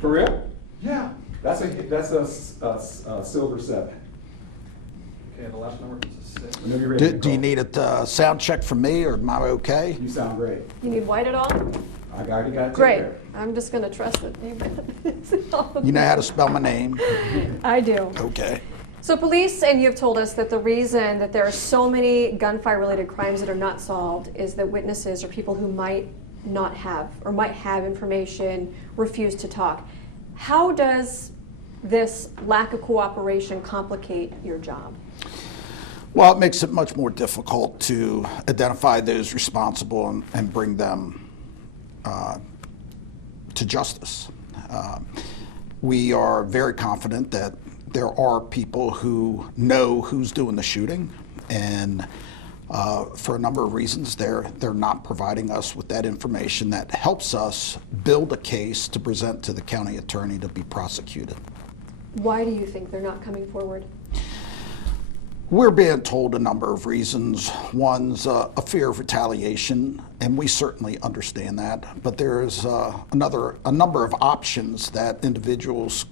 For real? Yeah. That's a silver 7. Okay, the last number is a 6. Whenever you're ready, Do you Nicole. need a sound check from me, or am I okay? You sound great. You need white at all? I already got it Great. taken care I'm just going to trust that you You know how to spell my name? I do. Okay. So police, and you've told us that the reason that there are so many gunfire-related crimes that are not solved is that witnesses or people who might not have or might have information refuse to talk. How does this lack of cooperation complicate your job? Well, it makes it much more difficult to identify those responsible and bring them to justice. We are very confident that there are people who know who's doing the shooting, and for a number of reasons, they're not providing us with that information that helps us build a case to present to the county attorney to be prosecuted. Why do you think they're not coming forward? We're being told a number of reasons. One's a fear of retaliation, and we certainly understand that. But there's a number of options that individuals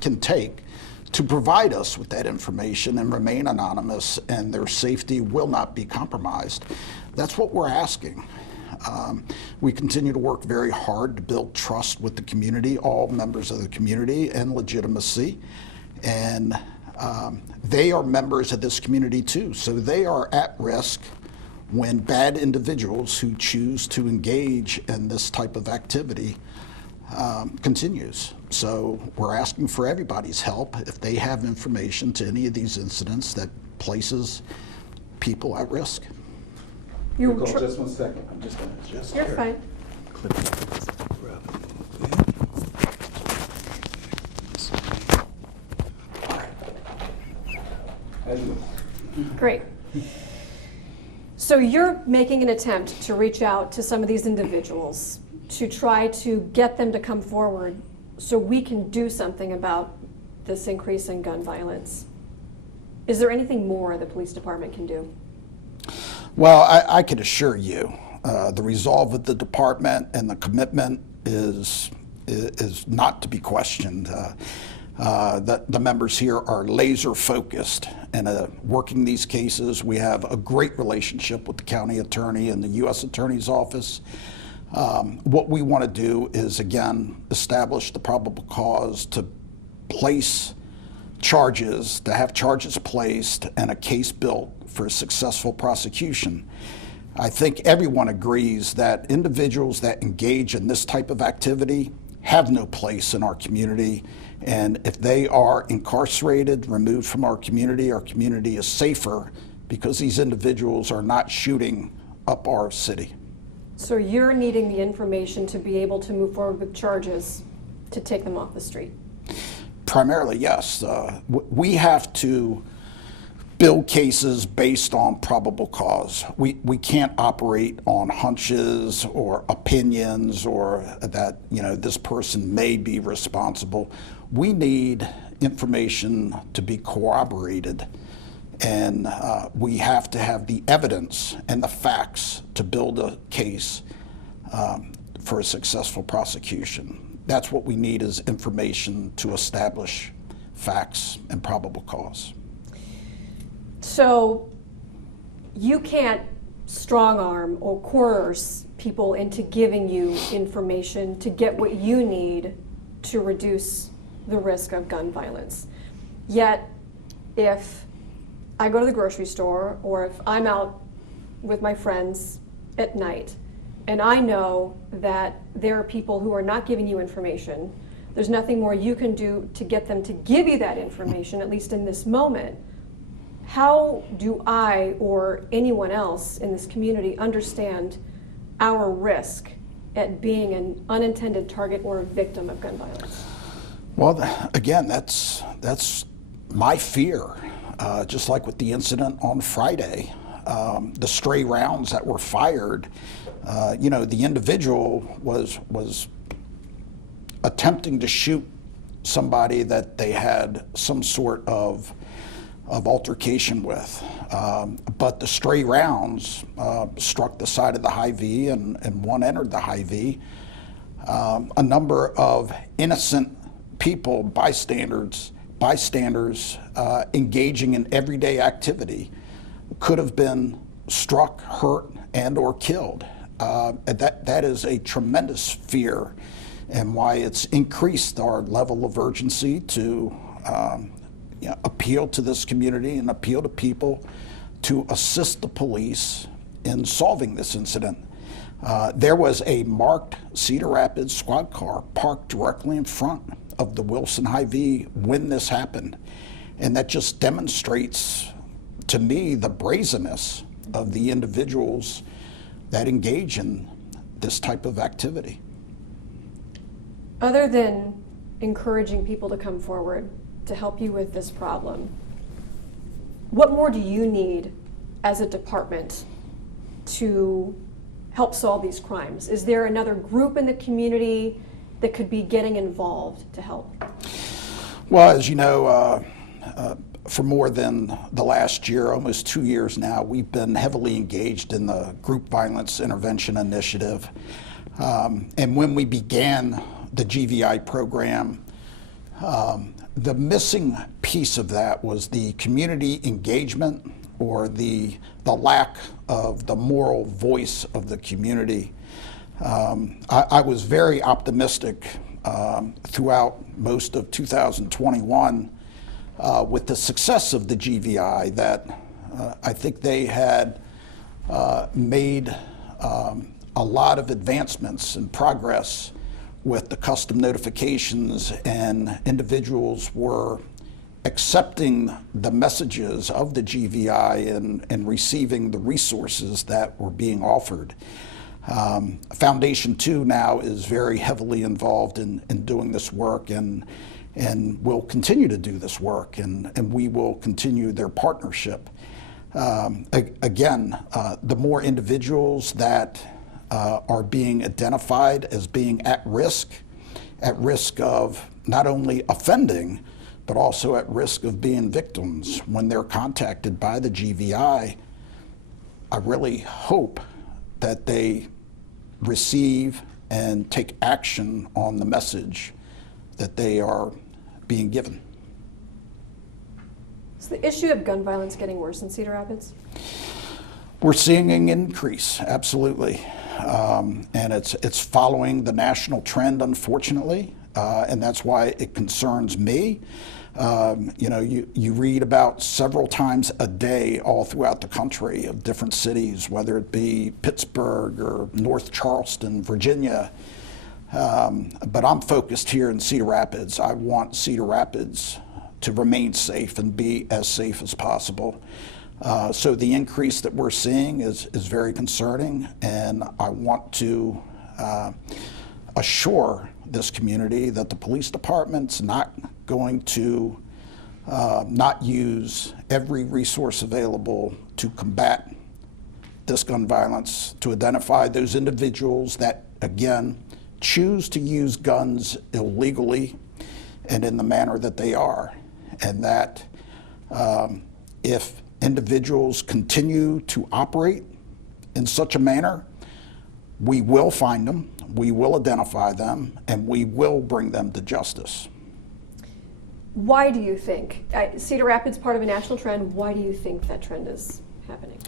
can take to provide us with that information and remain anonymous, and their safety will not be compromised. That's what we're asking. We continue to work very hard to build trust with the community, all members of the community, and legitimacy. And they are members of this community too, so they are at risk when bad individuals who choose to engage in this type of activity continues. So we're asking for everybody's help if they have information to any of these incidents that places people at risk. Nicole, just 1 second. I'm just going to adjust. You're fine. As you will. Great. So you're making an attempt to reach out to some of these individuals to try to get them to come forward so we can do something about this increase in gun violence. Is there anything more the police department can do? Well, I can assure you, the resolve of the department and the commitment is not to be questioned. The members here are laser focused in working these cases. We have a great relationship with the county attorney and the U.S. Attorney's Office. What we want to do is, again, establish the probable cause to place charges, to have charges placed and a case built for a successful prosecution. I think everyone agrees that individuals that engage in this type of activity have no place in our community, and if they are incarcerated, removed from our community is safer because these individuals are not shooting up our city. So you're needing the information to be able to move forward with charges to take them off the street? Primarily, yes. We have to build cases based on probable cause. We can't operate on hunches or opinions or that, this person may be responsible. We need information to be corroborated, and we have to have the evidence and the facts to build a case for a successful prosecution. That's what we need, is information to establish facts and probable cause. So you can't strong arm or coerce people into giving you information to get what you need to reduce the risk of gun violence. Yet, if I go to the grocery store or if I'm out with my friends at night and I know that there are people who are not giving you information, there's nothing more you can do to get them to give you that information, at least in this moment. How do I or anyone else in this community understand our risk at being an unintended target or a victim of gun violence? Well, again, that's my fear. Just like with the incident on Friday, the stray rounds that were fired, the individual was attempting to shoot somebody that they had some sort of altercation with. But the stray rounds struck the side of the Hy-Vee and one entered the Hy-Vee. a number of innocent people, bystanders engaging in everyday activity could have been struck, hurt, and or killed. That is a tremendous fear, and why it's increased our level of urgency to appeal to this community and appeal to people to assist the police in solving this incident. There was a marked Cedar Rapids squad car parked directly in front of the Wilson Hy-Vee when this happened. And that just demonstrates to me the brazenness of the individuals that engage in this type of activity. Other than encouraging people to come forward to help you with this problem, what more do you need as a department to help solve these crimes? Is there another group in the community that could be getting involved to help? Well, as you know, for more than the last year, almost 2 years now, we've been heavily engaged in the Group Violence Intervention Initiative. And when we began the GVI program, the missing piece of that was the community engagement, or the lack of the moral voice of the community. I was very optimistic throughout most of 2021 with the success of the GVI, that I think they had made a lot of advancements and progress with the custom notifications, and individuals were accepting the messages of the GVI and receiving the resources that were being offered. Foundation 2 now is very heavily involved in doing this work, and will continue to do this work, and we will continue their partnership. Again, the more individuals that are being identified as being at risk of not only offending, but also at risk of being victims when they're contacted by the GVI, I really hope that they receive and take action on the message that they are being given. Is the issue of gun violence getting worse in Cedar Rapids? We're seeing an increase, absolutely. And it's following the national trend, unfortunately. And that's why it concerns me. You read about several times a day all throughout the country of different cities, whether it be Pittsburgh or North Charleston, Virginia. But I'm focused here in Cedar Rapids. I want Cedar Rapids to remain safe and be as safe as possible. So the increase that we're seeing is very concerning, and I want to assure this community that the police department's not going to not use every resource available to combat this gun violence, to identify those individuals that, again, choose to use guns illegally and in the manner that they are. And that if individuals continue to operate in such a manner, we will find them, we will identify them, and we will bring them to justice. Why do you think, Cedar Rapids part of a national trend, why do you think that trend is happening?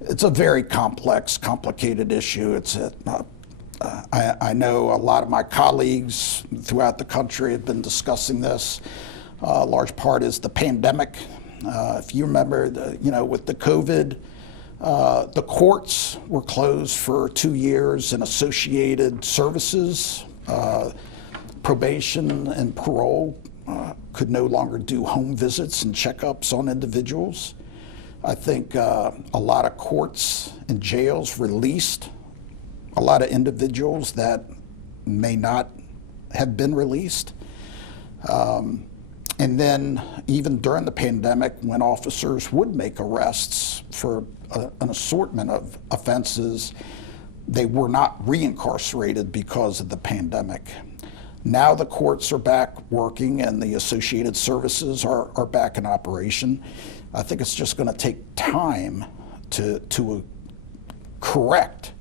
It's a very complex, complicated issue. I know a lot of my colleagues throughout the country have been discussing this. A large part is the pandemic. If you remember, with the COVID, the courts were closed for 2 years, and associated services, probation and parole, could no longer do home visits and checkups on individuals. I think a lot of courts and jails released a lot of individuals that may not have been released. And then even during the pandemic, when officers would make arrests for an assortment of offenses, they were not reincarcerated because of the pandemic. Now the courts are back working, and the associated services are back in operation. I think it's just going to take time to correct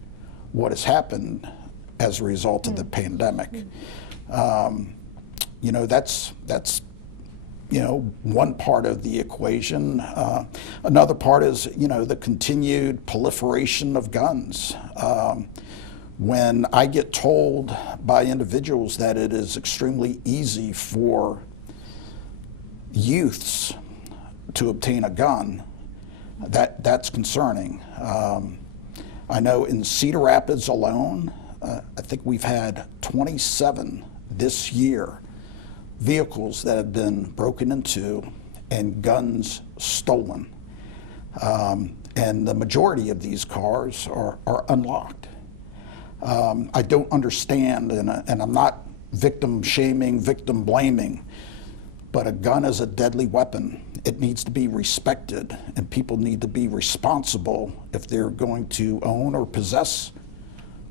what has happened as a result of the pandemic. You know, that's you know, one part of the equation. Another part is, you know, the continued proliferation of guns. When I get told by individuals that it is extremely easy for youths to obtain a gun, that's concerning. I know in Cedar Rapids alone, I think we've had 27 this year vehicles that have been broken into and guns stolen. And the majority of these cars are unlocked. I don't understand, and I'm not victim shaming, victim blaming, but a gun is a deadly weapon. It needs to be respected, and people need to be responsible if they're going to own or possess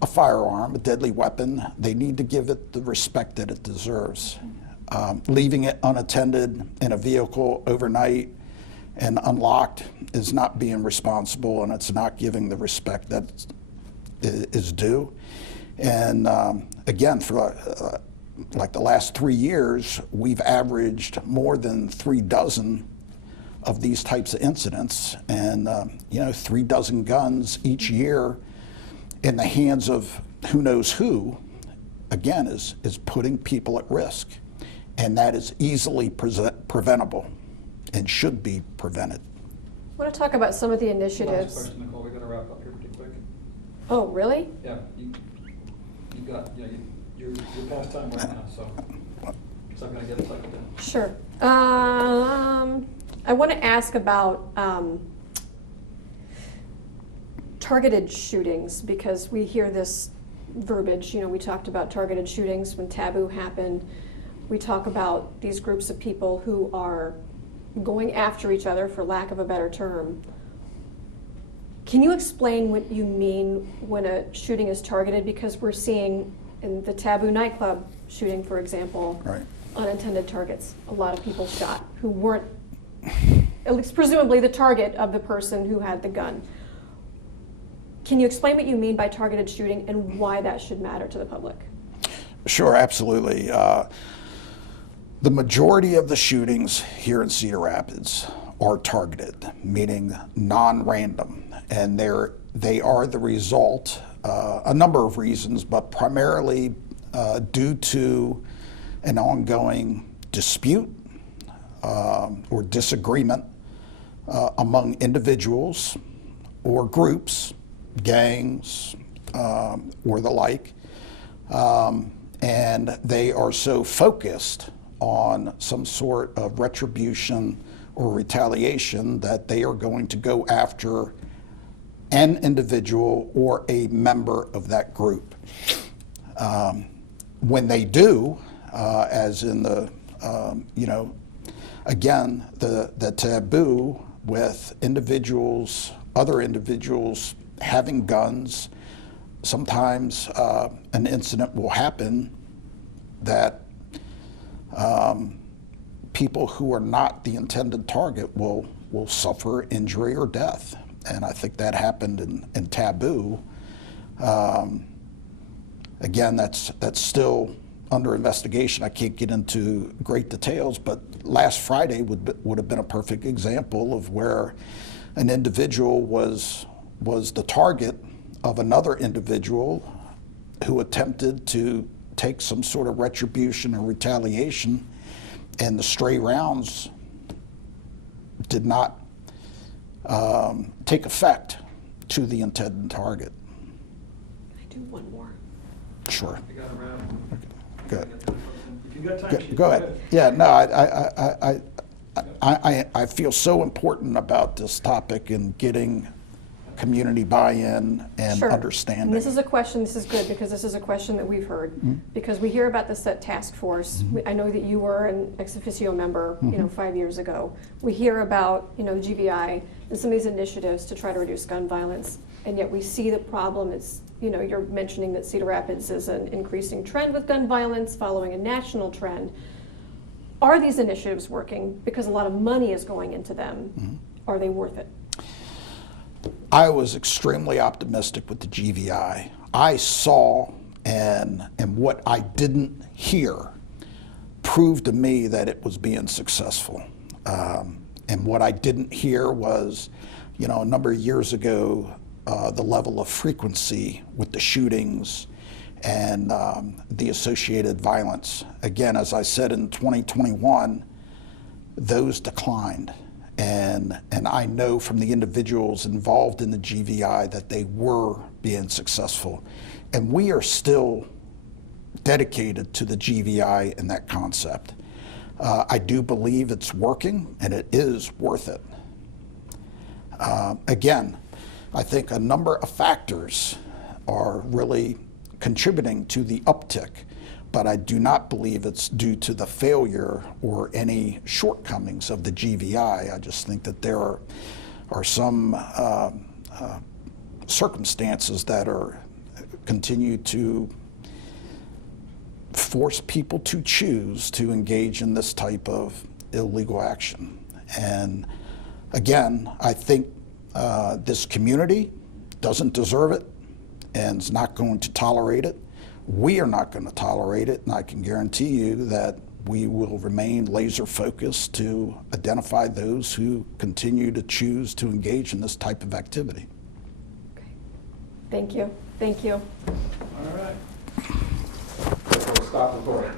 a firearm, a deadly weapon. They need to give it the respect that it deserves. Leaving it unattended in a vehicle overnight and unlocked is not being responsible, and it's not giving the respect that is due. And again, for like the last 3 years, we've averaged more than 3 dozen of these types of incidents, and you know, 3 dozen guns each year in the hands of who knows who, again, is putting people at risk, and that is easily preventable and should be prevented. I want to talk about some of the initiatives. Last question, Nicole, we got to wrap up here pretty quick. Oh, really? Yeah, you got, yeah, you're past time right now, so I'm going to get a cycle down. Sure. I want to ask about targeted shootings, because we hear this verbiage. You know, we talked about targeted shootings when Taboo happened. We talk about these groups of people who are going after each other, for lack of a better term. Can you explain what you mean when a shooting is targeted? Because we're seeing in the Taboo nightclub shooting, for example, Right. unintended targets. A lot of people shot who weren't, at least presumably, the target of the person who had the gun. Can you explain what you mean by targeted shooting and why that should matter to the public? Sure, absolutely. The majority of the shootings here in Cedar Rapids are targeted, meaning non-random, and they are the result, a number of reasons, but primarily due to an ongoing dispute or disagreement among individuals or groups, gangs, or the like, and they are so focused on some sort of retribution or retaliation that they are going to go after an individual or a member of that group. When they do, as in the, you know, again, the taboo with individuals, other individuals having guns, sometimes an incident will happen that people who are not the intended target will suffer injury or death. And I think that happened in Taboo. Again, that's still under investigation. I can't get into great details, but last Friday would have been a perfect example of where an individual was the target of another individual who attempted to take some sort of retribution or retaliation, and the stray rounds did not take effect to the intended target. I do one more. Sure. You got to wrap. Good. If you got time, Go ahead. Yeah, no, I feel so important about this topic and getting community buy-in and Sure. understanding. And this is a question, this is good, because this is a question that we've heard. Because we hear about the SET task force. I know that you were an ex officio member, you know, 5 years ago. We hear about, you know, GVI and some of these initiatives to try to reduce gun violence, and yet we see the problem. It's, you know, you're mentioning that Cedar Rapids is an increasing trend with gun violence following a national trend. Are these initiatives working? Because a lot of money is going into them. Are they worth it? I was extremely optimistic with the GVI. I saw and what I didn't hear proved to me that it was being successful. And what I didn't hear was, you know, a number of years ago, the level of frequency with the shootings and the associated violence. Again, as I said, in 2021, those declined. And I know from the individuals involved in the GVI that they were being successful. And we are still dedicated to the GVI and that concept. I do believe it's working, and it is worth it. Again, I think a number of factors are really contributing to the uptick, but I do not believe it's due to the failure or any shortcomings of the GVI. I just think that there are some circumstances that continue to force people to choose to engage in this type of illegal action. And again, I think this community doesn't deserve it and is not going to tolerate it. We are not going to tolerate it, and I can guarantee you that we will remain laser focused to identify those who continue to choose to engage in this type of activity. Okay. Thank you. Thank you. All right. Stop recording.